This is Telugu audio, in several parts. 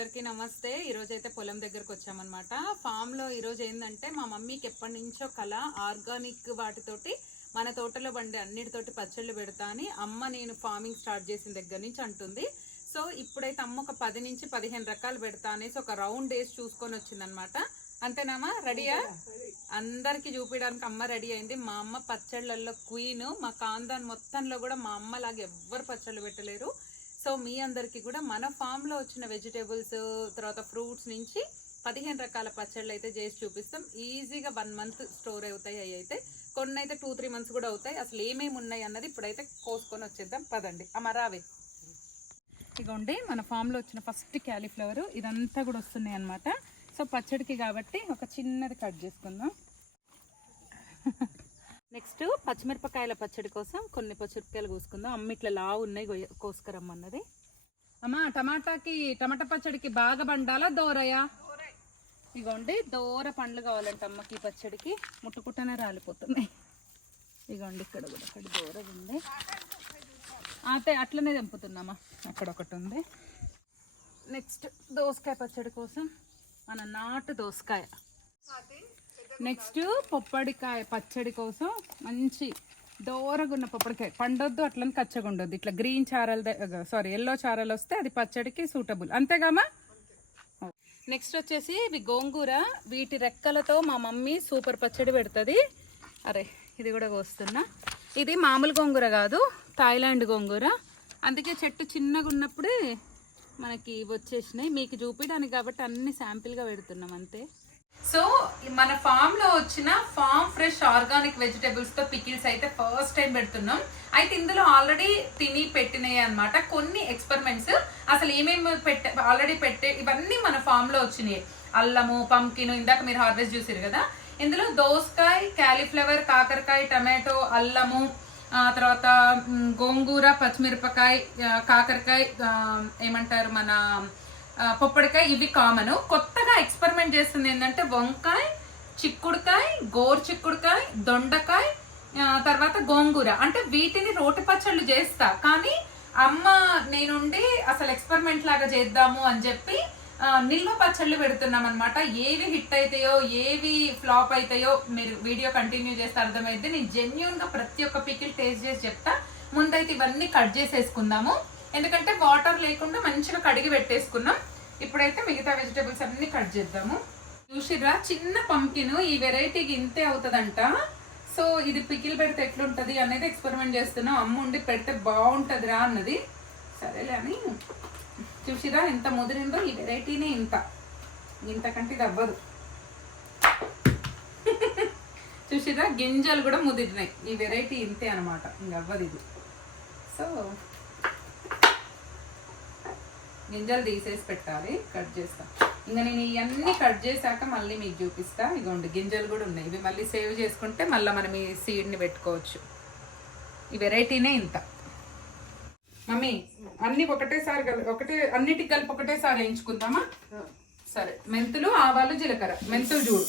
అందరికీ నమస్తే. ఈరోజు అయితే పొలం దగ్గరకు వచ్చామన్నమాట. ఫామ్ లో ఈరోజు ఏంటంటే మా మమ్మీకి ఎప్పటి నుంచో కళ ఆర్గానిక్ వాటితోటి మన తోటలో బండి అన్నిటితోటి పచ్చళ్ళు పెడతా అని అమ్మ నేను ఫార్మింగ్ స్టార్ట్ చేసిన దగ్గర నుంచి అంటుంది. సో ఇప్పుడైతే అమ్మ ఒక 10 నుంచి 15 రకాలు పెడతా అనేసి ఒక రౌండ్ వేసి చూసుకొని వచ్చిందనమాట. అంతేనామా? రెడీయా? అందరికి చూపించడానికి అమ్మ రెడీ అయింది. మా అమ్మ పచ్చళ్ళల్లో క్వీన్. మా కాందాన్ మొత్తంలో కూడా మా అమ్మ లాగా ఎవ్వరు పచ్చళ్ళు పెట్టలేరు. సో మీ అందరికీ కూడా మన ఫామ్లో వచ్చిన వెజిటేబుల్స్ తర్వాత ఫ్రూట్స్ నుంచి 15 రకాల పచ్చళ్ళు అయితే చేసి చూపిస్తాం. ఈజీగా 1 మంత్ స్టోర్ అవుతాయి. అవి అయితే కొన్ని అయితే 2-3 మంత్స్ కూడా అవుతాయి. అసలు ఏమేమి ఉన్నాయి అన్నది ఇప్పుడైతే కోసుకొని వచ్చేద్దాం పదండి. అమరావే ఇగోండి మన ఫామ్లో వచ్చిన ఫస్ట్ క్యాలీఫ్లవర్ ఇదంతా కూడా వస్తున్నాయి అన్నమాట. సో పచ్చడికి కాబట్టి ఒక చిన్నది కట్ చేసుకుందాం. నెక్స్ట్ పచ్చిమిరపకాయల పచ్చడి కోసం కొన్ని పచ్చిమిరపకాయలు కోసుకుందాం. అమ్మ ఇట్లా లావు ఉన్నాయి కోసుకురమ్మన్నది. అమ్మ టమాటా పచ్చడికి బాగా బండాలా దోరయా? ఇగోండి దోర పండ్లు కావాలంటే అమ్మకి ఈ పచ్చడికి ముట్టుకుంటూనే రాలిపోతున్నాయి. ఇగోండి ఇక్కడ కూడా ఒకటి దోరగా ఉంది. అయితే అట్లనే తెంపుతున్నామా, అక్కడ ఒకటి ఉంది. నెక్స్ట్ దోసకాయ పచ్చడి కోసం మన నాటు దోసకాయ. నెక్స్ట్ పొప్పడికాయ పచ్చడి కోసం మంచి దోరగున్న పొప్పడికాయ, పండొద్దు అట్లని కచ్చగా ఉండొద్దు. ఇట్లా గ్రీన్ చారలు ఎల్లో చారలు వస్తే అది పచ్చడికి సూటబుల్. అంతేగామా? నెక్స్ట్ వచ్చేసి ఇవి గోంగూర. వీటి రెక్కలతో మా మమ్మీ సూపర్ పచ్చడి పెడుతుంది. అరే ఇది కూడా కోస్తున్నా. ఇది మామూలు గోంగూర కాదు, థాయిలాండ్ గోంగూర. అందుకే చెట్టు చిన్నగా ఉన్నప్పుడే మనకి వచ్చేసినాయి మీకు చూపించడానికి కాబట్టి అన్ని శాంపిల్గా పెడుతున్నాం అంతే. సో మన ఫామ్ లో వచ్చిన ఫామ్ ఫ్రెష్ ఆర్గానిక్ వెజిటేబుల్స్ తో పికిల్స్ అయితే ఫస్ట్ టైం పెడుతున్నాం. అయితే ఇందులో ఆల్రెడీ తిని పెట్టినాయి అనమాట కొన్ని ఎక్స్పెరిమెంట్స్. అసలు ఏమేమి ఆల్రెడీ పెట్టే ఇవన్నీ మన ఫామ్ లో వచ్చినాయి. అల్లము, పంకిన్, ఇందాక మీరు హార్వెస్ట్ చూసారు కదా. ఇందులో దోసకాయ, క్యాలీఫ్లవర్, కాకరకాయ, టమాటో, అల్లము, తర్వాత గోంగూర, పచ్చిమిరపకాయ, కాకరకాయ, ఏమంటారు మన పొప్పడికాయ, ఇవి కామన్. కొత్తగా ఎక్స్పెరిమెంట్ చేస్తుంది ఏంటంటే వంకాయ, చిక్కుడుకాయ, గోరు చిక్కుడుకాయ, దొండకాయ, తర్వాత గోంగూర. అంటే వీటిని రోటి పచ్చళ్ళు చేస్తా, కానీ అమ్మ నేనుండి అసలు ఎక్స్పెరిమెంట్ లాగా చేద్దాము అని చెప్పి నిల్వ పచ్చళ్ళు పెడుతున్నాం అనమాట. ఏవి హిట్ అవుతాయో ఏవి ఫ్లాప్ అవుతాయో మీరు వీడియో కంటిన్యూ చేస్తే అర్థమైంది. నేను జెన్యూన్ గా ప్రతి ఒక్క పికిల్ టేస్ట్ చేసి చెప్తా. ముందైతే ఇవన్నీ కట్ చేసేసుకుందాము, ఎందుకంటే వాటర్ లేకుండా మంచిగా కడిగి పెట్టేసుకున్నాం. ఇప్పుడైతే మిగతా వెజిటేబుల్స్ అన్ని కట్ చేద్దాము. చూసిరా చిన్న పంకిన్, ఈ వెరైటీకి ఇంతే అవుతుందంట. సో ఇది పికిల్ పెడితే ఎట్లుంటది అనేది ఎక్స్పెరిమెంట్ చేస్తున్నాం. అమ్మ ఉండి పెడితే బాగుంటదిరా అన్నది. సరేలే అని చూసిరా ఎంత ముదిరిందో. ఈ వెరైటీనే ఇంతకంటే ఇది అవ్వదు. చూసిరా గింజలు కూడా ముదిరినాయి. ఈ వెరైటీ ఇంతే అనమాట, ఇంక అవ్వదు ఇది. సో గింజలు తీసేసి పెట్టాలి, కట్ చేస్తా. ఇంకా నేను ఇవన్నీ కట్ చేశాక మళ్ళీ మీకు చూపిస్తా. ఇగోండి గిజ్జలు కూడా ఉన్నాయి. ఇవి మళ్ళీ సేవ్ చేసుకుంటే మళ్ళీ మనం ఈ సీడ్ని పెట్టుకోవచ్చు. ఈ వెరైటీనే ఇంత. మమ్మీ అన్ని ఒకటేసారి అన్నిటికి కలిపి ఒకటేసారి వేయించుకుందామా? సరే. మెంతులు, ఆవాలు, జీలకర్ర. మెంతులు చూడు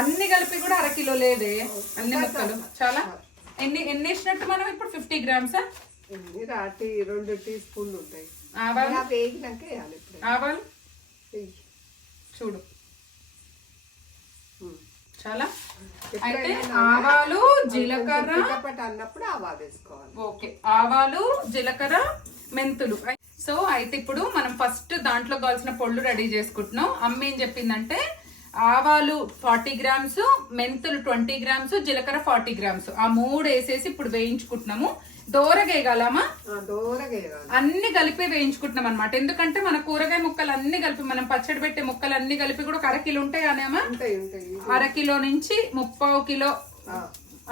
అన్ని కలిపి కూడా 1/2 కిలో లేదే, అన్ని ముక్కలు చాలా. ఎన్ని వేసినట్టు మనం ఇప్పుడు 50 గ్రామ్సా? 2 టీ స్పూన్లు ఉంటాయి. ఆవాలు చూడు చాలా. అయితే ఆవాలు, జీలకర్ర అన్నప్పుడు ఆవాలు వేసుకోవాలి. ఓకే, ఆవాలు, జీలకర్ర, మెంతులు. సో అయితే ఇప్పుడు మనం ఫస్ట్ దాంట్లో కావాల్సిన పొళ్ళు రెడీ చేసుకుంటున్నాం. అమ్మ ఏం చెప్పిందంటే ఆవాలు 40 గ్రామ్స్, మెంతులు 20 గ్రామ్స్, జీలకర్ర 40 గ్రామ్స్, ఆ 3 వేసేసి ఇప్పుడు వేయించుకుంటున్నాము. దోరగేయగలమా? అన్ని కలిపి వేయించుకుంటున్నాం అనమాట. ఎందుకంటే మన కూరగాయ ముక్కలు అన్ని కలిపి మనం పచ్చడి పెట్టే ముక్కలు అన్ని కలిపి కూడా 1/2 కిలో ఉంటాయి అనేమా. 1/2 కిలో నుంచి 3/4 కిలో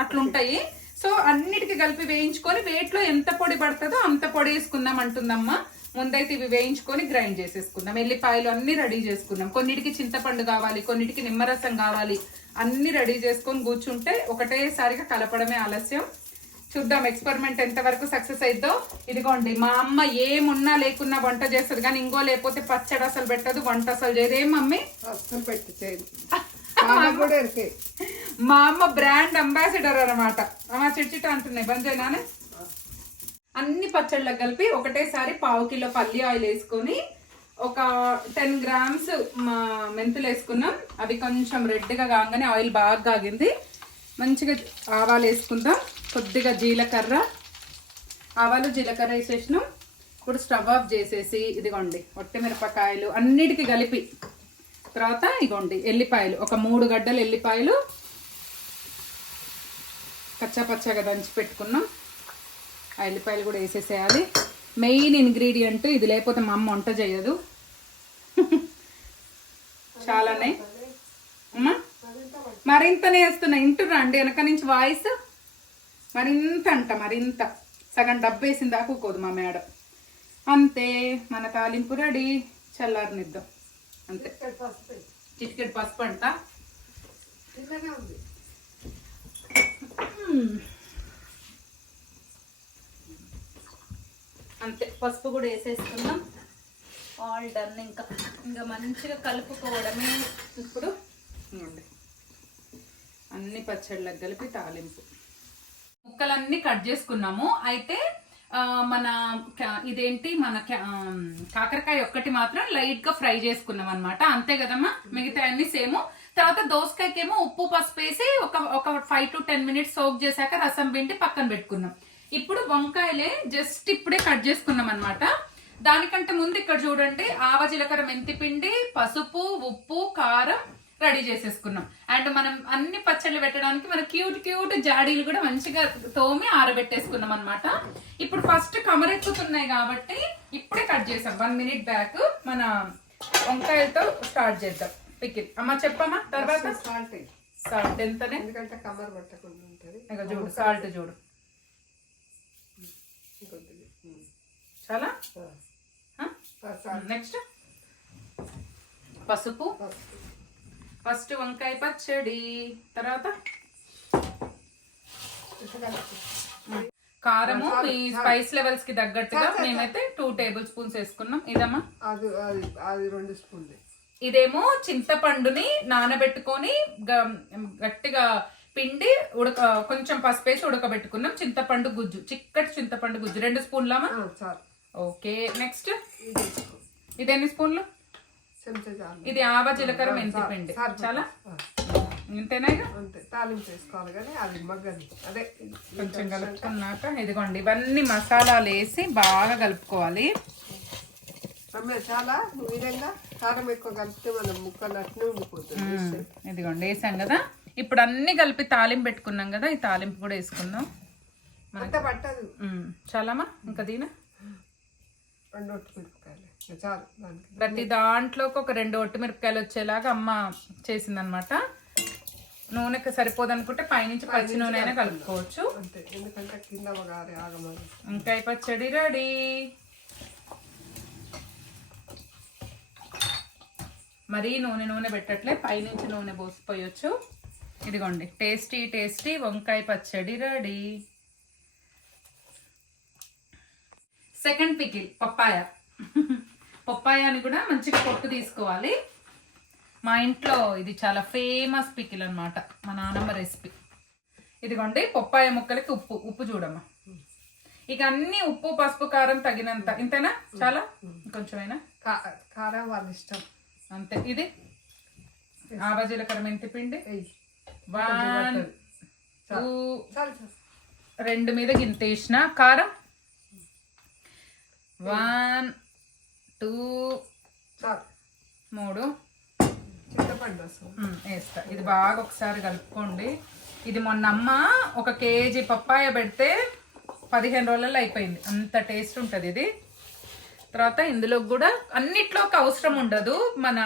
అట్లుంటాయి. సో అన్నిటికీ కలిపి వేయించుకొని వేట్లో ఎంత పొడి పడుతుందో అంత పొడి వేసుకుందాం అంటుందమ్మా. ముందైతే ఇవి వేయించుకొని గ్రైండ్ చేసేసుకుందాం. ఎల్లిపాయలు అన్ని రెడీ చేసుకుందాం. కొన్నిటికి చింతపండు కావాలి, కొన్నిటికి నిమ్మరసం కావాలి. అన్ని రెడీ చేసుకొని కూర్చుంటే ఒకటేసారిగా కలపడమే ఆలస్యం. చూద్దాం ఎక్స్పెరిమెంట్ ఎంత వరకు సక్సెస్ అయిద్దో. ఇదిగోండి మా అమ్మ ఏమున్నా లేకున్నా వంట చేస్తుంది, కానీ ఇంకో లేకపోతే పచ్చడి అసలు పెట్టదు, వంట అసలు చేయదు. ఏం మమ్మీ? అసలు పెట్టేది. మా అమ్మ బ్రాండ్ అంబాసిడర్ అనమాట. అమ్మ చిట్చిట అంటున్నాయి బంజైనానే. అన్ని పచ్చళ్ళకి కలిపి ఒకటేసారి 1/4 కిలో పల్లి ఆయిల్ వేసుకొని ఒక 10 గ్రామ్స్ మెంతులు వేసుకున్నాం. అవి కొంచెం రెడ్గా కాగానే ఆయిల్ బాగా కాగింది. మంచిగా ఆవాలు వేసుకుందాం, కొద్దిగా జీలకర్ర, ఆవాలు జీలకర్ర వేసేసినాం. ఇప్పుడు స్టవ్ ఆఫ్ చేసేసి ఇదిగోండి ఒట్టిమిరపకాయలు అన్నిటికీ కలిపి, తర్వాత ఇదిగోండి ఎల్లిపాయలు, ఒక 3 గడ్డలు ఎల్లిపాయలు కచ్చాపచ్చాగా దంచి పెట్టుకున్నాం. ఆ ఎల్లిపాయలు కూడా వేసేసేయాలి. మెయిన్ ఇంగ్రీడియంట్ ఇది, లేకపోతే మా అమ్మ వంట చేయదు. చాలానే అమ్మా, మరింతనే వేస్తున్నా. ఇంటున్నా అండి వెనక నుంచి వాయిస్. మరింత అంట, మరింత సగం డబ్బు వేసిన దాకా ఊకోదు మా మేడం. అంతే, మన తాలింపు రెడీ. చల్లారనిద్దాం అంతే. చిటికెట్ పసుపు అంట. అంతే, పసుపు కూడా వేసేసుకుందాం. All done. ఇంకా మంచిగా కలుపుకోవడమే. ఇప్పుడు అన్ని పచ్చళ్ళకి కలిపి తాలింపు. ముక్కలన్నీ కట్ చేసుకున్నాము. అయితే మన ఇదేంటి మన కాకరకాయ ఒక్కటి మాత్రం లైట్ గా ఫ్రై చేసుకున్నాం అనమాట. అంతే కదమ్మా, మిగతా అన్ని సేమ్. తర్వాత దోసకాయకేమో ఉప్పు పసుపు వేసి ఒక 5 to 10 minutes సోక్ చేశాక రసం పిండి పక్కన పెట్టుకున్నాం. ఇప్పుడు వంకాయలే జస్ట్ ఇప్పుడే కట్ చేసుకున్నాం అనమాట. దానికంటే ముందు ఇక్కడ చూడండి, ఆవ జీలకర్ర మెంతి పిండి, పసుపు, ఉప్పు, కారం రెడీ చేసేసుకున్నాం. అండ్ మనం అన్ని పచ్చళ్ళు పెట్టడానికి మన క్యూట్ జాడీలు కూడా మంచిగా తోమి ఆరబెట్టేసుకున్నాం అనమాట. ఇప్పుడు ఫస్ట్ కమరెక్కుతున్నాయి కాబట్టి ఇప్పుడే కట్ చేసాం 1 minute బ్యాక్. మన వంకాయలతో స్టార్ట్ చేద్దాం పికిల్. అమ్మ చెప్పమ్మా. తర్వాత సాల్ట్ ఎంతనే, ఎందుకంటే కమర్ పట్టకుండా ఉంటుంది. ఇక చూడు సాల్ట్ చూడు, చాలా. నెక్స్ట్ పసుపు. ఫస్ట్ వంకాయ పచ్చడి, తర్వాత కారము మీ స్పైస్ లెవెల్స్ కి తగ్గట్టుగా మేమైతే 2 tablespoons వేసుకున్నాం. ఇదమ్మా అది 2 స్పూన్లు. ఇదేమో చింతపండుని నానబెట్టుకొని గట్టిగా పిండి కొంచెం పసుపు వేసి ఉడకబెట్టుకున్నాం. చింతపండు గుజ్జు, చిక్కటి చింతపండు గుజ్జు 2 స్పూన్లమ్మా. ఓకే. నెక్స్ట్ ఇది ఎన్ని స్పూన్లు? ఇది ఆవ జీలకర్ర మెంతి పిండి. చాలా ఇంతేనా? తాలింపు వేసుకోవాలి కానీ అది మగ్గని. అదే కొంచెం కలుపుకున్నాక ఇదిగోండి ఇవన్నీ మసాలాలు వేసి బాగా కలుపుకోవాలి. చాలా విధంగా కారం ఎక్కువ కలిపితే మనం ముక్కలు అట్నే ఉండిపోతుంది. ఇదిగోండి వేసాం కదా. ఇప్పుడు అన్ని కలిపి తాలింపు పెట్టుకున్నాం కదా, ఈ తాలింపు కూడా వేసుకుందాం. అంత పట్టదు. చాలామా. ఇంకా దీని 2 ఒట్టిమిరపకాయలు చాలు. ప్రతి దాంట్లోకి ఒక 2 ఒట్టిమిరపకాయలు వచ్చేలాగా అమ్మ చేసిందనమాట. నూనెకి సరిపోదనుకుంటే పైనుంచి పచ్చి నూనె అయినా కలుపుకోవచ్చు. అంతే, ఎందుకంటే కింద ఆగమని. వంకాయ పచ్చడి రెడీ. మరీ నూనె పెట్టట్లే, పైనుంచి నూనె పోసిపోయొచ్చు. ఇదిగోండి టేస్టీ వంకాయ పచ్చడి రెడీ. Second pickle papaya. పప్పాయాని కూడా మంచిగా పొట్టు తీసుకోవాలి. మా ఇంట్లో ఇది చాలా ఫేమస్ పికిల్ అనమాట, మా నాన్నమ్మ రెసిపీ. ఇదిగోండి పప్పాయ ముక్కలకి ఉప్పు చూడమ్మా. ఇక అన్ని ఉప్పు పసుపు కారం తగినంత. ఇంతేనా? చాలా కొంచెమైనా కారం వాళ్ళ ఇష్టం. అంతే. ఇది ఆవ జీలకర్ర మెంతి పిండి 1 2 2 మీద గింత వేసిన కారం 1 2 3 చింతపండు వేస్తా. ఇది బాగా ఒకసారి కలుపుకోండి. ఇది మొన్న అమ్మ 1 kg పప్పాయ పెడితే 15 రోజులలో అయిపోయింది. అంత టేస్ట్ ఉంటుంది ఇది. తర్వాత ఇందులో కూడా అన్నిట్లోకి అవసరం ఉండదు మన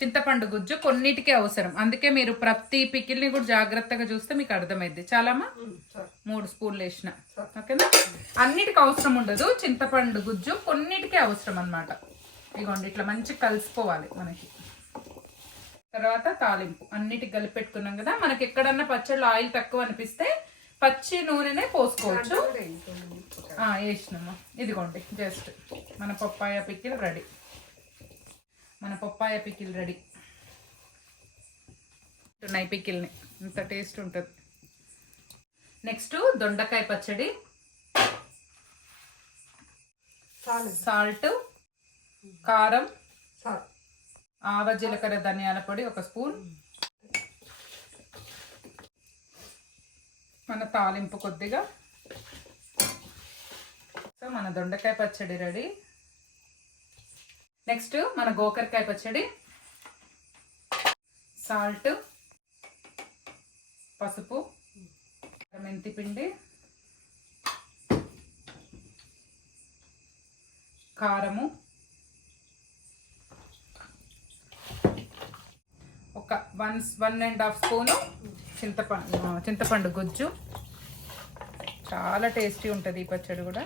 చింతపండు గుజ్జు, కొన్నిటికే అవసరం. అందుకే మీరు ప్రతి పికిల్ని కూడా జాగ్రత్తగా చూస్తే మీకు అర్థమైద్ది. చాలామా 3 స్పూన్లు వేసిన. ఓకేనా? అన్నిటికి అవసరం ఉండదు చింతపండు గుజ్జు, కొన్నిటికే అవసరం అన్నమాట. ఇగోండి ఇట్లా మంచి కలిసిపోవాలి మనకి. తర్వాత తాలింపు అన్నిటికి కలిపి పెట్టుకున్నాం కదా. మనకి ఎక్కడన్నా పచ్చళ్ళు ఆయిల్ తక్కువ అనిపిస్తే పచ్చి నూనెనే పోసుకోవచ్చు. వేసినాము. ఇదిగోండి జస్ట్ మన పప్పాయ పికిల్ రెడీ. ఉన్నాయి పికిల్ని, ఇంత టేస్ట్ ఉంటుంది. నెక్స్ట్ దొండకాయ పచ్చడి. సాల్ట్, కారం, చాలు. ఆవ జీలకర్ర ధనియాల పొడి 1 స్పూన్, మన తాలింపు కొద్దిగా. సో మన దొండకాయ పచ్చడి రెడీ. నెక్స్ట్ మన గోకరకాయ పచ్చడి. సాల్ట్, పసుపు, మెంతి పిండి, కారము, ఒక 1.5 స్పూను చింతపండు గుజ్జు. చాలా టేస్టీ ఉంటుంది ఈ పచ్చడి కూడా.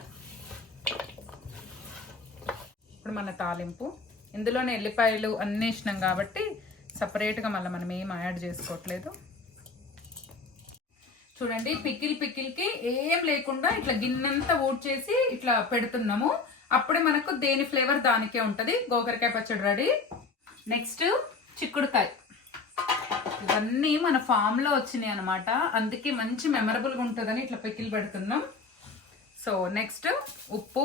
ఇప్పుడు మన తాలింపు. ఇందులోనే ఎల్లిపాయలు అన్నీ వేసినాం కాబట్టి సపరేట్గా మళ్ళీ మనం ఏం యాడ్ చేసుకోవట్లేదు. చూడండి, పికిల్కి ఏం లేకుండా ఇట్లా గిన్నెంతా ఊడ్చేసి ఇట్లా పెడుతున్నాము. అప్పుడే మనకు దేని ఫ్లేవర్ దానికే ఉంటుంది. గోకరకాయ పచ్చడి రెడీ. నెక్స్ట్ చిక్కుడుకాయ. ఇవన్నీ మన ఫామ్లో వచ్చినాయి అనమాట, అందుకే మంచి మెమరబుల్గా ఉంటుందని ఇట్లా పికిల్ పెడుతున్నాం. సో నెక్స్ట్ ఉప్పు,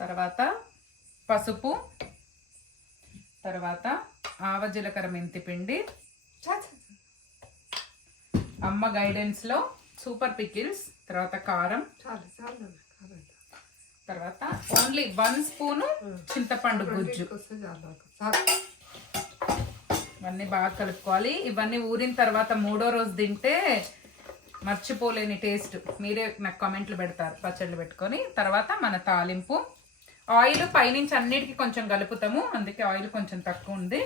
తర్వాత పసుపు, తర్వాత ఆవ జీలకర్ర మెంతి పిండి, అమ్మ గైడెన్స్లో సూపర్ పికిల్స్, తర్వాత కారం, తర్వాత ఓన్లీ 1 స్పూను చింతపండు గుజ్జు. ఇవన్నీ బాగా కలుపుకోవాలి. ఇవన్నీ ఊరిన తర్వాత 3వ రోజు తింటే మర్చిపోలేని టేస్ట్. మీరే నాకు కామెంట్లు పెడతారు పచ్చళ్ళు పెట్టుకొని. తర్వాత మన తాలింపు. ఆయిల్ పైనుంచి అన్నిటికీ కొంచెం కలుపుతాము, అందుకే ఆయిల్ కొంచెం తక్కువ ఉంది.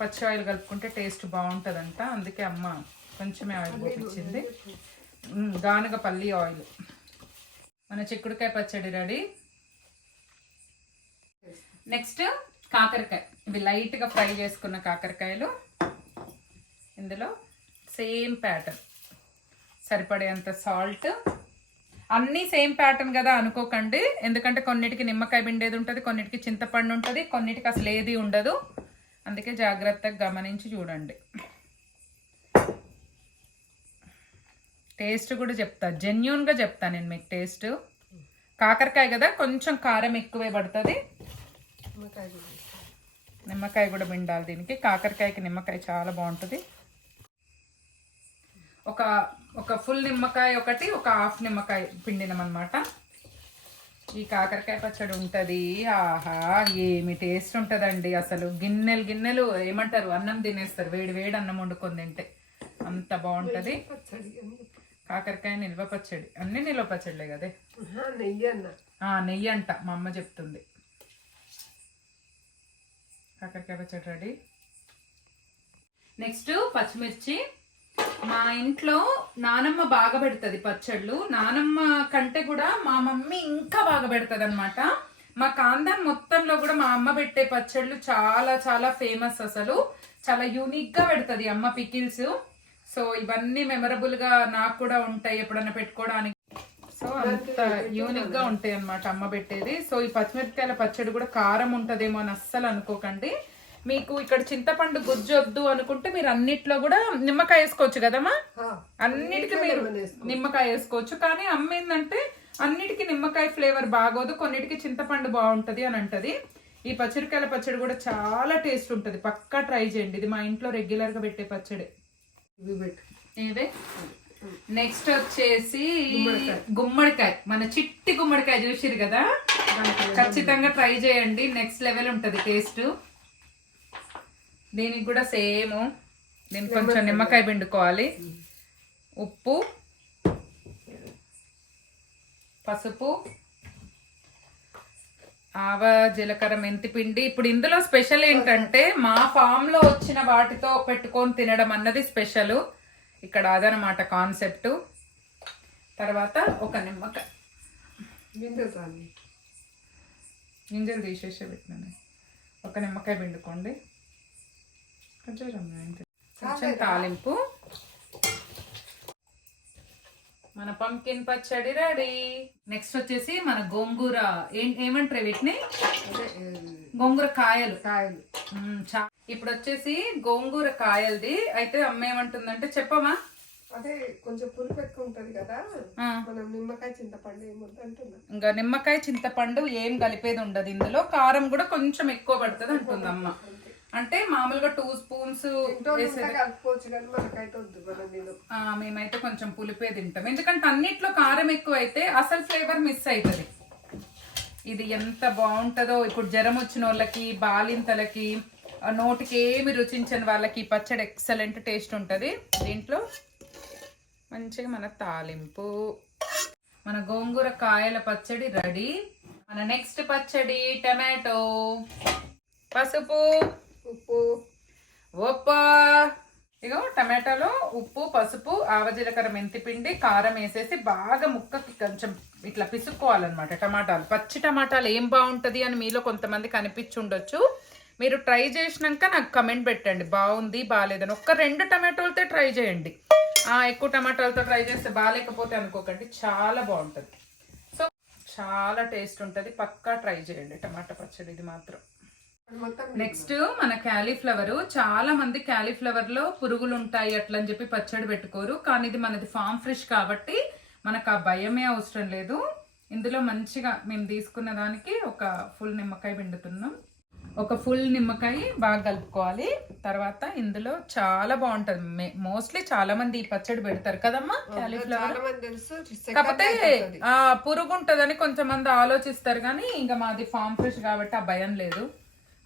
పచ్చి ఆయిల్ కలుపుకుంటే టేస్ట్ బాగుంటుందంట, అందుకే అమ్మ కొంచెమే ఆయిల్ పోపించింది. గానుగపల్లి ఆయిల్. మన చిక్కుడుకాయ పచ్చడి రెడీ. నెక్స్ట్ కాకరకాయ. ఇవి లైట్గా ఫ్రై చేసుకున్న కాకరకాయలు. ఇందులో సేమ్ ప్యాటర్న్, సరిపడేంత సాల్ట్. అన్నీ సేమ్ ప్యాటర్న్ కదా అనుకోకండి, ఎందుకంటే కొన్నిటికి నిమ్మకాయ పిండేది ఉంటుంది, కొన్నిటికి చింతపండు ఉంటుంది, కొన్నిటికి అసలు ఏది ఉండదు. అందుకే జాగ్రత్తగా గమనించి చూడండి. టేస్ట్ కూడా చెప్తా, జెన్యూన్గా చెప్తా నేను మీకు టేస్ట్. కాకరకాయ కదా కొంచెం కారం ఎక్కువే పడుతుంది. నిమ్మకాయ కూడా పిండాలి దీనికి. కాకరకాయకి నిమ్మకాయ చాలా బాగుంటుంది. ఒక ఫుల్ నిమ్మకాయ ఒకటి, ఒక హాఫ్ నిమ్మకాయ పిండినమన్నమాట. ఈ కాకరకాయ పచ్చడి ఉంటుంది. ఆహా, ఏమి టేస్ట్ ఉంటుందండి అసలు. గిన్నెలు ఏమంటారు, అన్నం తినేస్తారు. వేడి అన్నం వండుకొని తింటే అంత బాగుంటుంది. కాకరకాయ నిల్వ పచ్చడి. అన్ని నిల్వ పచ్చడిలే కదే. నెయ్యి అంట మా అమ్మ చెప్తుంది. కాకరకాయ పచ్చడి రెడీ. నెక్స్ట్ పచ్చిమిర్చి. మా ఇంట్లో నానమ్మ బాగా పెడుతుంది పచ్చళ్ళు. నానమ్మ కంటే కూడా మా మమ్మీ ఇంకా బాగా పెడుతుంది అనమాట. మా కాందాన్ మొత్తంలో కూడా మా అమ్మ పెట్టే పచ్చళ్ళు చాలా చాలా ఫేమస్. అసలు చాలా యూనిక్ గా పెడుతుంది అమ్మ పికిల్స్. సో ఇవన్నీ మెమరబుల్ గా నాకు కూడా ఉంటాయి ఎప్పుడన్నా పెట్టుకోవడానికి. సో అంత యూనిక్ గా ఉంటాయి అనమాట అమ్మ పెట్టేది. సో ఈ పచ్చిమిరపకాయల పచ్చడి కూడా కారం ఉంటదేమో అని అస్సలు అనుకోకండి. మీకు ఇక్కడ చింతపండు గుజ్జు వద్దు అనుకుంటే మీరు అన్నిట్లో కూడా నిమ్మకాయ వేసుకోవచ్చు కదమ్మా. అన్నిటికీ మీరు నిమ్మకాయ వేసుకోవచ్చు. కానీ అమ్మ ఏంటంటే అన్నిటికీ నిమ్మకాయ ఫ్లేవర్ బాగోదు, కొన్నిటికి చింతపండు బాగుంటది అని అంటది. ఈ పచ్చిమిరకాయల పచ్చడి కూడా చాలా టేస్ట్ ఉంటుంది, పక్కా ట్రై చేయండి. ఇది మా ఇంట్లో రెగ్యులర్ గా పెట్టే పచ్చడి. ఇదే నెక్స్ట్ వచ్చేసి గుమ్మడికాయ. మన చిట్టి గుమ్మడికాయ చూసిరు కదా, ఖచ్చితంగా ట్రై చేయండి. నెక్స్ట్ లెవెల్ ఉంటుంది టేస్ట్. దీనికి కూడా సేమ్. దీనికి కొంచెం నిమ్మకాయ పిండుకోవాలి. ఉప్పు, పసుపు, ఆవ జీలకర్ర మెంతి పిండి. ఇప్పుడు ఇందులో స్పెషల్ ఏంటంటే మా ఫామ్ లో వచ్చిన వాటితో పెట్టుకొని తినడం అన్నది స్పెషల్ ఇక్కడ. అదనమాట కాన్సెప్ట్. తర్వాత ఒక నిమ్మకాయ. గింజలు తీసేసి పెట్టినాను. ఒక నిమ్మకాయ పిండుకోండి. కొంచెం తాలింపు. మన పంకిన్ పచ్చడి రెడీ. నెక్స్ట్ వచ్చేసి మన గోంగూర. ఏమంటారు వీటిని? గోంగూర కాయలు. ఇప్పుడు వచ్చేసి గోంగూర కాయలది. అయితే అమ్మ ఏమంటుందంటే చెప్పమా. అదే కొంచెం పులుపు ఎక్కువ ఉంటది కదా, ఆ. మనం నిమ్మకాయ చింతపండు ఏముంది అంటున్నా. ఇంకా నిమ్మకాయ చింతపండు ఏం కలిపేది ఉండదు ఇందులో. కారం కూడా కొంచెం ఎక్కువ పడుతుంది అంటుంది అమ్మ. అంటే మామూలుగా 2 స్పూన్స్ కలుపుకోవచ్చు కానీ మనకైతే వద్దు, మనం తినం. మేమైతే కొంచెం పులిపే తింటాం, ఎందుకంటే అన్నిట్లో కారం ఎక్కువ అయితే అసలు ఫ్లేవర్ మిస్ అవుతుంది. ఇది ఎంత బాగుంటుందో. ఇప్పుడు జ్వరం వచ్చిన వాళ్ళకి, బాలింతలకి, నోటికి ఏమి రుచించని వాళ్ళకి పచ్చడి ఎక్సలెంట్ టేస్ట్ ఉంటుంది. దీంట్లో మంచిగా మన తాలింపు, మన గోంగూర కాయల పచ్చడి రెడీ. మన నెక్స్ట్ పచ్చడి టమాటో, పసుపు, ఉప్పు, ఉప్పు. ఇగో టమాటాలో ఉప్పు, పసుపు, ఆవజీలకర్ర, మెంతిపిండి, కారం వేసేసి బాగా ముక్కకి కొంచెం ఇట్లా పిసుక్కోవాలన్నమాట. టమాటాలు, పచ్చి టమాటాలు ఏం బాగుంటుంది అని మీలో కొంతమంది కనిపించి ఉండొచ్చు. మీరు ట్రై చేసినాక నాకు కమెంట్ పెట్టండి బాగుంది బాగాలేదని. ఒక్క 2 టమాటోలతో ట్రై చేయండి. ఎక్కువ టమాటాలతో ట్రై చేస్తే బాగాలేకపోతే అనుకోకండి, చాలా బాగుంటుంది. సో చాలా టేస్ట్ ఉంటుంది, పక్కా ట్రై చేయండి టమాటా పచ్చడి ఇది మాత్రం. నెక్స్ట్ మన క్యాలీఫ్లవర్. చాలా మంది క్యాలీఫ్లవర్ లో పురుగులు ఉంటాయి అట్లా అని చెప్పి పచ్చడి పెట్టుకోరు, కానీ ఇది మనది ఫామ్ ఫ్రెష్ కాబట్టి మనకు ఆ భయమే అవసరం లేదు. ఇందులో మంచిగా మేము తీసుకున్న దానికి ఒక ఫుల్ నిమ్మకాయ పిండుతున్నాం. ఒక ఫుల్ నిమ్మకాయ బాగా కలుపుకోవాలి. తర్వాత ఇందులో చాలా బాగుంటది. మోస్ట్లీ చాలా మంది ఈ పచ్చడి పెడతారు కదమ్మా క్యాలీఫ్లవర్. కాకపోతే పురుగు ఉంటదని కొంతమంది ఆలోచిస్తారు, కానీ ఇంకా మాది ఫామ్ ఫ్రెష్ కాబట్టి ఆ భయం లేదు.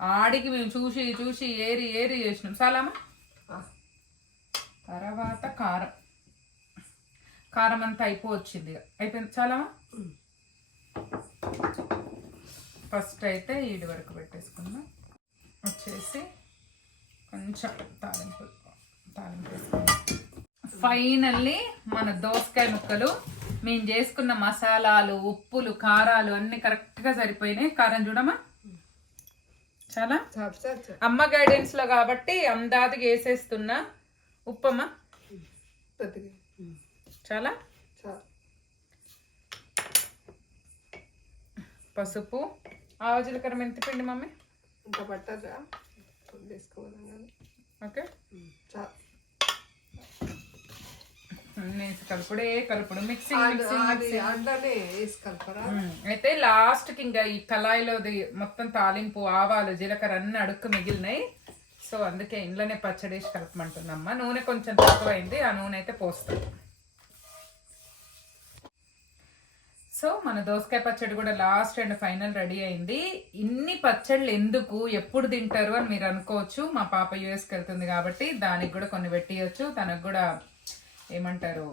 ఆడికి మేము చూసి చూసి ఏరి ఏరి చేసినాం. చాలామా. తర్వాత కారం, కారం అంతా అయిపోవచ్చింది, అయిపోయింది. చాలామా. ఫస్ట్ అయితే ఈడి వరకు పెట్టేసుకుందాం. వచ్చేసి కొంచెం తాలింపు వేసుకుందాం. ఫైనల్లీ మన దోసకాయ ముక్కలు. మేము చేసుకున్న మసాలాలు, ఉప్పులు, కారాలు అన్ని కరెక్ట్గా సరిపోయినాయి. కారం చూడమ్మా, చాలా అమ్మ గైడెన్స్ లో కాబట్టి అందాదిగా వేసేస్తున్నా. ఉప్పమ్మా చాలా. పసుపు, ఆవజీలకర్ర, మెంతిపిండి మమ్మీ ఇంకా పట్టదా ఓకే. కలుపుడు మిక్సింగ్. అయితే లాస్ట్ కి ఇంకా ఈ కళాయిలోది మొత్తం తాలింపు, ఆవాలు, జీలకర్ర అన్ని అడుక్కు మిగిలినాయి. సో అందుకే ఇంట్లోనే పచ్చడి వేసి కలపమంటుందమ్మా. నూనె కొంచెం తక్కువైంది, ఆ నూనె అయితే పోస్తాం. సో మన దోసకాయ పచ్చడి కూడా లాస్ట్ అండ్ ఫైనల్ రెడీ అయింది. ఇన్ని పచ్చళ్ళు ఎందుకు, ఎప్పుడు తింటారు అని మీరు అనుకోవచ్చు. మా పాప యూఎస్కి వెళ్తుంది కాబట్టి దానికి కూడా కొన్ని పెట్టియచ్చు. తనకు కూడా ఏమంటారు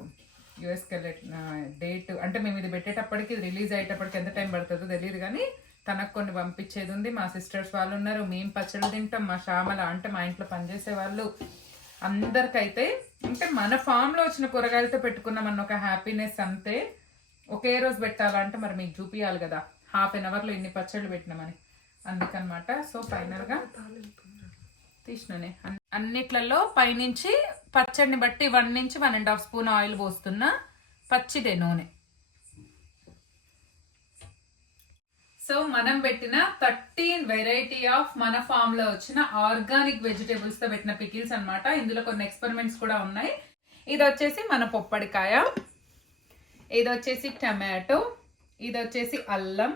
యూఎస్కి వెళ్ళే డేట్ అంటే మేము ఇది పెట్టేటప్పటికి, ఇది రిలీజ్ అయ్యేటప్పటికి ఎంత టైం పడుతుందో తెలియదు, కానీ తనకు కొన్ని పంపించేది ఉంది. మా సిస్టర్స్ వాళ్ళు ఉన్నారు, మేము పచ్చళ్ళు తింటాం. మా శ్యామల అంటే మా ఇంట్లో పనిచేసే వాళ్ళు అందరికైతే అంటే మన ఫామ్లో వచ్చిన కూరగాయలతో పెట్టుకున్నామన్న ఒక హ్యాపీనెస్ అంతే. ఒకే రోజు పెట్టాలంటే మరి మీకు చూపించాలి కదా, ½ an hourలో ఇన్ని పచ్చళ్ళు పెట్టినామని, అందుకనమాట. సో ఫైనల్గా తీసినానే అన్నిట్లలో పైనుంచి పచ్చడిని బట్టి 1 నుంచి 1.5 స్పూన్ ఆయిల్ పోస్తున్నా. పచ్చిదే నూనె. సో మనం పెట్టిన 13 వెరైటీ ఆఫ్ మన ఫామ్ లో వచ్చిన ఆర్గానిక్ వెజిటేబుల్స్ తో పెట్టిన పికిల్స్ అన్నమాట. ఇందులో కొన్ని ఎక్స్పెరిమెంట్స్ కూడా ఉన్నాయి. ఇది వచ్చేసి మన పొప్పడికాయ, ఇది వచ్చేసి టమాటో, ఇది వచ్చేసి అల్లం,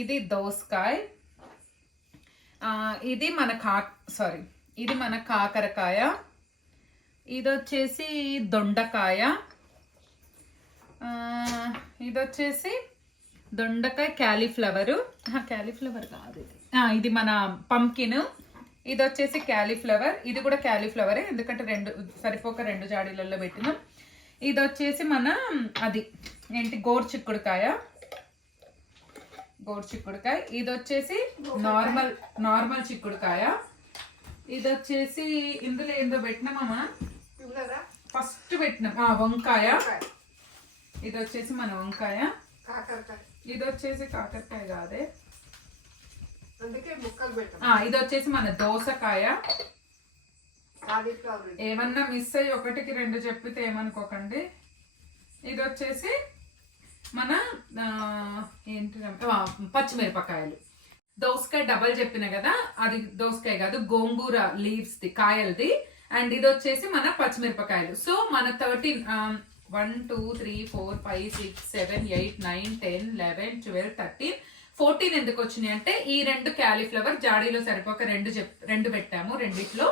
ఇది దోసకాయ, ఇది మన ఇది మన కాకరకాయ, ఇది వచ్చేసి దొండకాయ, ఇది వచ్చేసి దొండకాయ క్యాలీఫ్లవరు, క్యాలీఫ్లవర్ కాదు ఇది, ఇది మన పంకిన్, ఇది వచ్చేసి క్యాలీఫ్లవర్, ఇది కూడా క్యాలీఫ్లవరే ఎందుకంటే సరిపోక 2 జాడీలలో పెట్టినాం. ఇది వచ్చేసి మన అది ఏంటి గోరుచిక్కుడుకాయ, ఇది వచ్చేసి నార్మల్ చిక్కుడుకాయ, ఇది వచ్చేసి ఇందులో ఏందో పెట్టినామమ్మా ఫస్ట్ పెట్టినాం వంకాయ, ఇది వచ్చేసి మన వంకాయ, ఇది వచ్చేసి కాకరకాయ కాదే, ఇది వచ్చేసి మన దోసకాయ. ఏమన్నా మిస్ అయ్యి 1కి 2 చెప్పితే ఏమనుకోకండి. ఇది వచ్చేసి మన ఏంటి పచ్చిమిరపకాయలు. దోసకాయ డబల్ చెప్పిన కదా, అది దోసకాయ కాదు, గోంగూర లీవ్స్ ది కాయలది. అండ్ ఇది వచ్చేసి మన పచ్చిమిరపకాయలు. సో మన 13 1 2 3 4 5 6 7 8 9 10 11 12 13 14 ఎందుకు వచ్చినాయి అంటే ఈ 2 క్యాలీఫ్లవర్ జాడీలో సరిపోక రెండు పెట్టాము. రెండిట్లో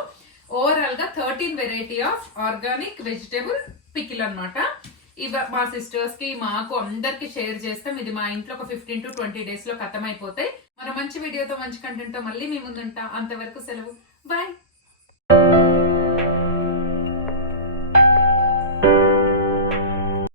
ఓవరాల్ గా 13 variety of organic vegetable pickle అన్నమాట. ఇవి మా సిస్టర్స్ కి మాకు అందరికి షేర్ చేస్తాం. ఇది మా ఇంట్లో ఒక 15 to 20 days లో ఖతం అయిపోతాయి. మన మంచి వీడియోతో మంచి కంటెంట్ తో మళ్ళీ మీ ముందుంటా. అంతవరకు సెలవు, బాయ్.